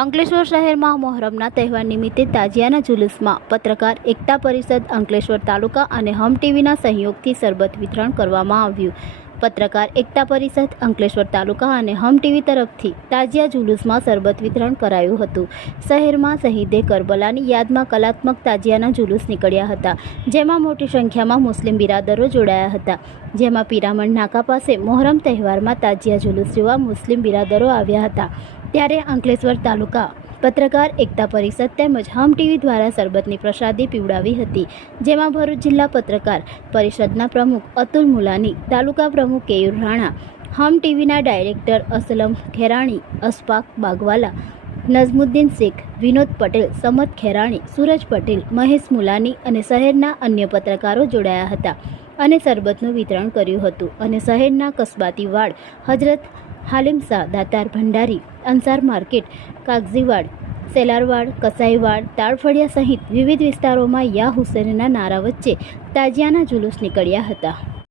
અંકલેશ્વર શહેરમાં મોહરમના તહેવાર નિમિત્તે તાજિયાના જુલુસમાં પત્રકાર એકતા પરિષદ અંકલેશ્વર તાલુકા અને હમ ટીવીના સહયોગથી શરબત વિતરણ કરવામાં આવ્યું. પત્રકાર એકતા પરિષદ અંકલેશ્વર તાલુકા અને હમ ટીવી તરફથી તાજિયા જુલુસમાં શરબત વિતરણ કરાયું હતું. શહેરમાં શહીદે કરબલાની યાદમાં કલાત્મક તાજિયાના જુલુસ નીકળ્યા હતા, જેમાં મોટી સંખ્યામાં મુસ્લિમ બિરાદરો જોડાયા હતા. જેમાં પિરામણ નાકા પાસે મોહરમ તહેવારમાં તાજિયા જુલુસ જોવા મુસ્લિમ બિરાદરો આવ્યા હતા. ત્યારે અંકલેશ્વર તાલુકા પત્રકાર એકતા પરિષદ તેમજ હમ ટીવી દ્વારા શરબતની પ્રસાદી પીવડાવી હતી, જેમાં ભરૂચ જિલ્લા પત્રકાર પરિષદના પ્રમુખ અતુલ મુલાની, તાલુકા પ્રમુખ કેયુર રાણા, હમ ટીવીના ડાયરેક્ટર અસલમ ખેરાણી, અશફાક બાગવાલા, નઝમુદ્દીન શેખ, વિનોદ પટેલ, સમદ ખેરાણી, સૂરજ પટેલ, મહેશ મુલાની અને શહેરના અન્ય પત્રકારો જોડાયા હતા અને શરબતનું વિતરણ કર્યું હતું. અને શહેરના કસ્બાતી વાડ, હજરત હાલિમ શાહ, દાતાર ભંડારી, અંસાર માર્કેટ, કાગઝીવાડ, સેલારવાડ, કસાઈવાડ, તાળફળિયા સહિત વિવિધ વિસ્તારોમાં યા હુસેનના નારા વચ્ચે તાજિયાના જુલુસ નીકળ્યા હતા.